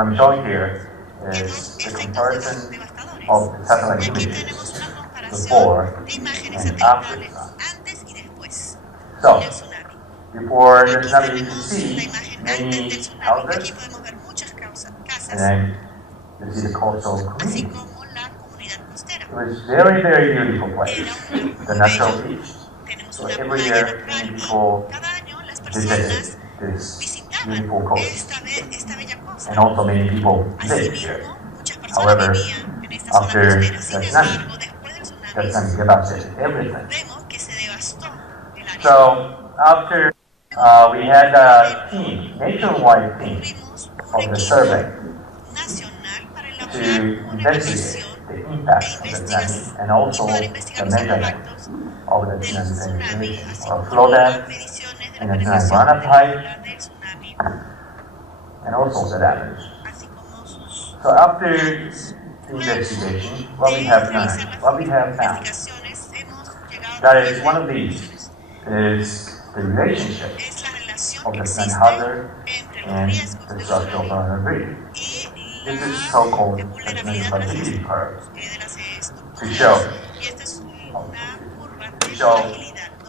what I'm showing here is the comparison of the satellite images before and after the tsunami. So, before the tsunami, you can see many houses, and then you see the coastal community. It was very, very beautiful place, the natural beach. So every year, many people visit this beautiful coast, and also many people live here. However, after the tsunami devastated everything. So after we had a team, nationwide team of the survey to investigate the impact of the tsunami and also the measurement of the tsunami penetration or flow depth and the tsunami runoff height and also the damage. So after the investigation, what we have found, that is one of these is the relationship of the tsunami hazard and the structural vulnerability. This is so-called the tsunami fragility curve to show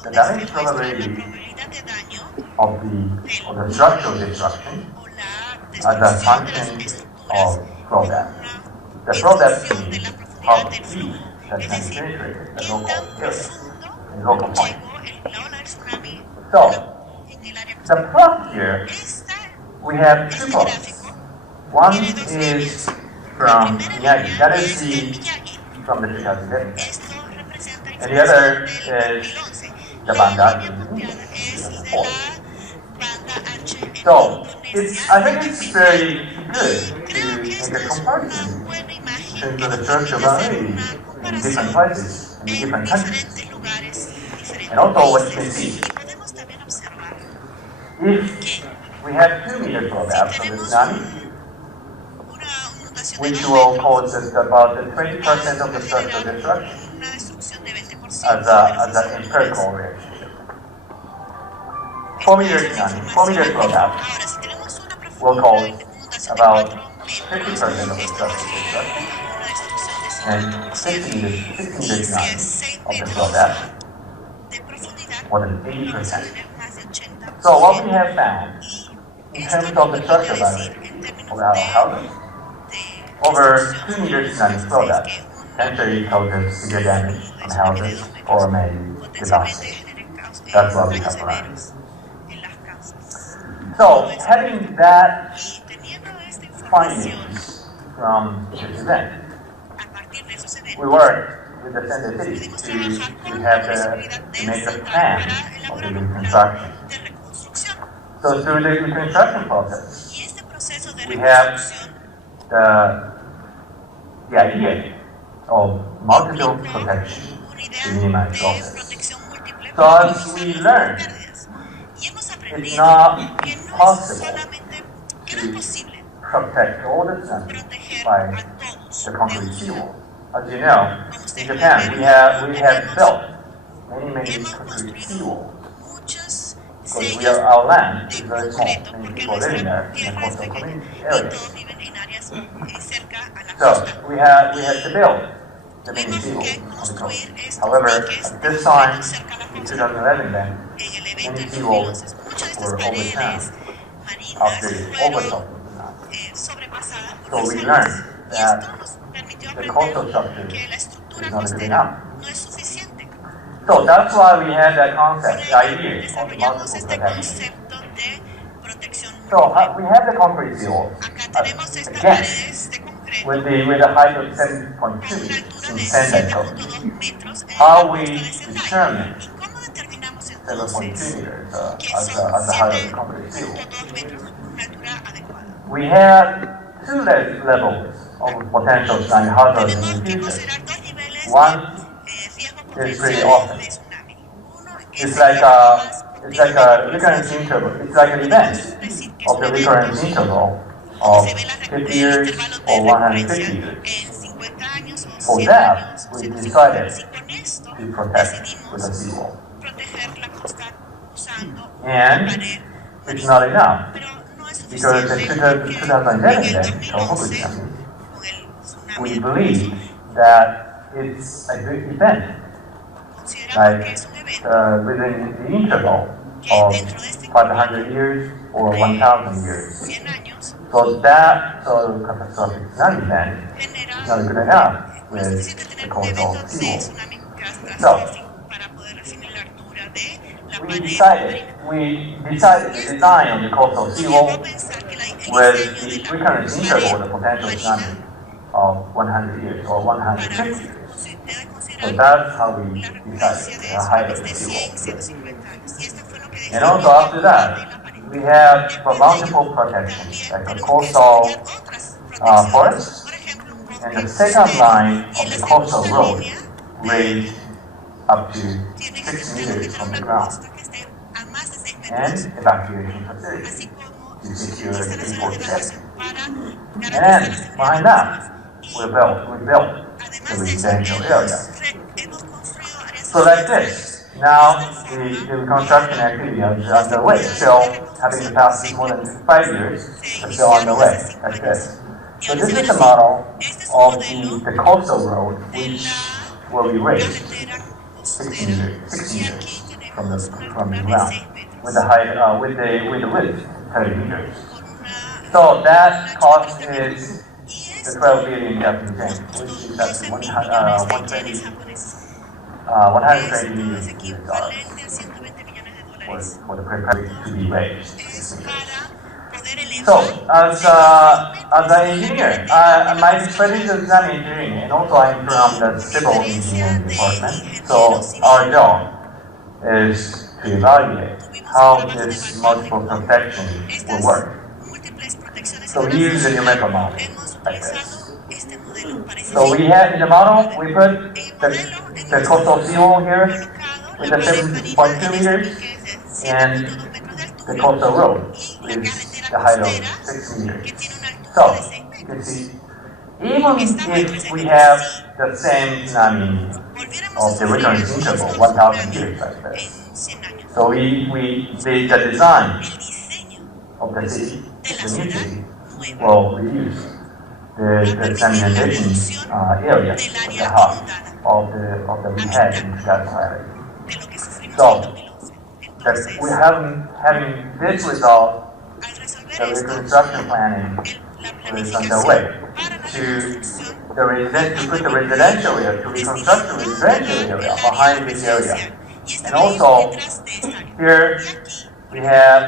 the damage probability of the structural destruction as a function of flow depth. The flow depth means how deep the tsunami penetrated the local area, the local point. So, the plot here, we have two plots. One is from Miyagi, that is from the 2011, and the other is the banda in 2004. So, I think it's very good to make a comparison in terms of the structural vulnerability in different places, in different countries. And also what you can see, if we have 2 meter flow depth of the tsunami, which will cause about 20% of the structural destruction as an empirical relationship. 4 meter tsunami, 4 meter flow depth will cause about 50% of the structural destruction, and 16 meter tsunami of the flow depth, more than 80%. So what we have found, in terms of the structural vulnerability of our houses, over 2 meters tsunami flow depth potentially causes severe damage on houses or may disaster. That's what we have learned. So, having that findings from this event, we worked with the Sender City to make a plan of the reconstruction. So through the reconstruction process, we have the idea of multiple protection to minimize losses. So as we learned, it's not possible to protect all the tsunami by the concrete seawall. As you know, in Japan, we have built many concrete seawalls. Because our land is very small, many people living there in the coastal community areas. So we had to build the many seawalls on the coast. However, at this time, in 2011 then, many seawalls were overturned after overtopping. So we learned that the coastal structure is not good enough. So that's why we had that concept, the idea of the multiple protection. So we have the concrete seawall. Again, with a height of 7.2 in Sendai Coast. How we determine 7.2 meters as the height of the concrete seawall. We have 2 levels of potential tsunami hazards in the future. One is pretty often. It's like a recurrence interval. It's like an event of the recurrence interval of 50 years or 150 years. For that, we decided to protect with a seawall. And it's not enough. because in 2011 then, we believe that it's a good event, like within the interval of 500 years or 1,000 years. So that sort of catastrophic tsunami event is not good enough with the coastal seawall. So we decided to design on the coastal seawall with the recurrence interval, the potential tsunami of 100 years or 150 years. So that's how we decided to height of the seawall. And also after that, we have multiple protections, like a coastal forest, and the second line of the coastal road raised up to 6 meters from the ground, and evacuation facilities to secure the import safety. And then behind that, we built the residential area. So like this. Now the construction activity is underway. Still having passed more than 5 years, but still underway like this. So this is a model of the coastal road, which will be raised 6 meters from the ground, with the height with the width 30 meters. So that cost is the 12 billion Japanese yen, which is at 120 million US dollars for the preparation to be raised. So, as an engineer, my expertise is tsunami engineering, and also I'm from the civil engineering department. So, our job is to evaluate how this multiple protection will work. So, we use the numerical model like this. So, we have in the model, we put the coastal seawall here with the 7.2 meters, and the coastal road with the height of 6 meters. So, you can see, even if we have the same tsunami of the recurrence interval, 1,000 years like this, so we did the design of the city, the new city, will reduce the sedimentation area of the half of the we had in 2011. So, that we having this result, the reconstruction planning is underway to put the residential area, to reconstruct the residential area behind this area. And also, here we have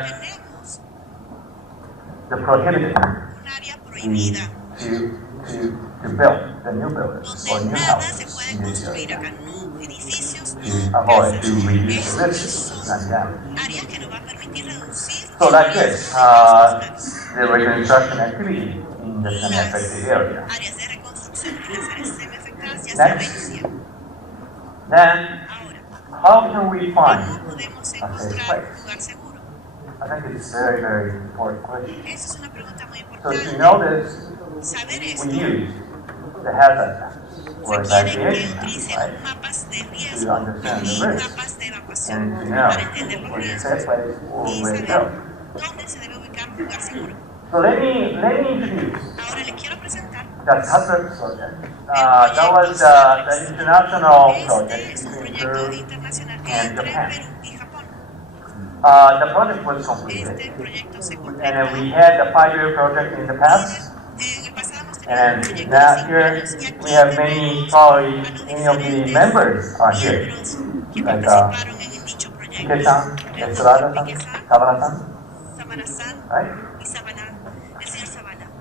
the prohibited to build the new buildings or new houses in this area to avoid, to reduce the risks and damage. So like this, the reconstruction activity in the semi-affected area. Next, then how can we find a safe place? I think it's a very, very important question. So to know this, we use the hazard maps or evacuation maps, right? To understand the risk and to know where the safe place or where to go. So let me introduce the hazard project. That was the international project between Peru and Japan. The project was completed, and we had the 5-year project in the past. And now here we have many of the members are here, like Ike-san, Estrada-san, Sabara-san, right?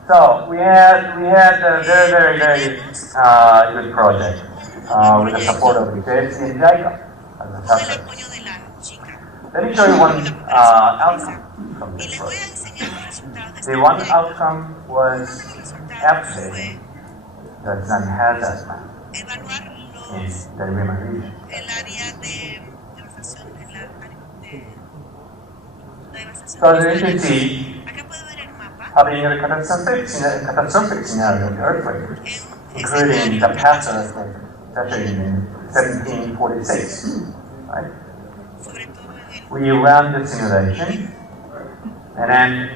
So we had a very, very good project with the support of the PERU and JICA as a subject. Let me show you one outcome from this project. The one outcome was activating the tsunami hazard map in the Lima region. So as you can see, having a catastrophic scenario of the earthquake, including the past earthquake, especially in 1746, right? We ran the simulation, and then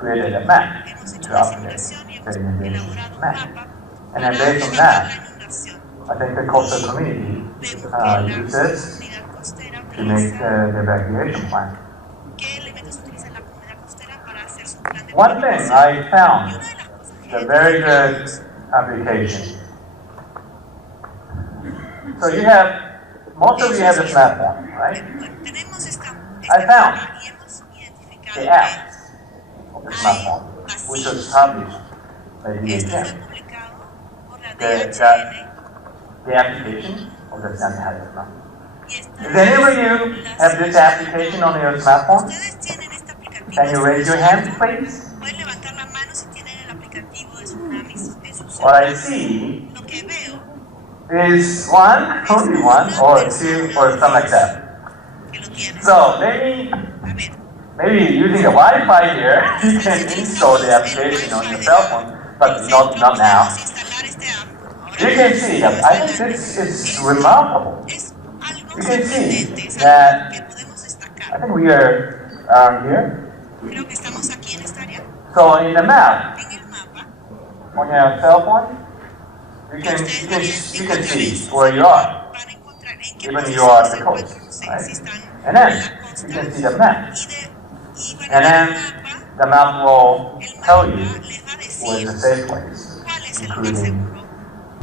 created a map to update the inundation map. And then based on that, I think the coastal community uses to make the evacuation plan. One thing I found a very good application. So you have, most of you have the smartphone, right? I found the app of the smartphone, which was published by DHM. The application of the smartphone. Does any of you have this application on your smartphone? Can you raise your hand, please? What I see is one, only one, or two, or something like that. So maybe using the Wi-Fi here, you can install the application on your cell phone, but not now. You can see that I think this is remarkable. You can see that I think we are around here. So in the map, on your cell phone, you can see where you are, even you are at the coast, right? And then you can see the map. And then the map will tell you where is the safe place, including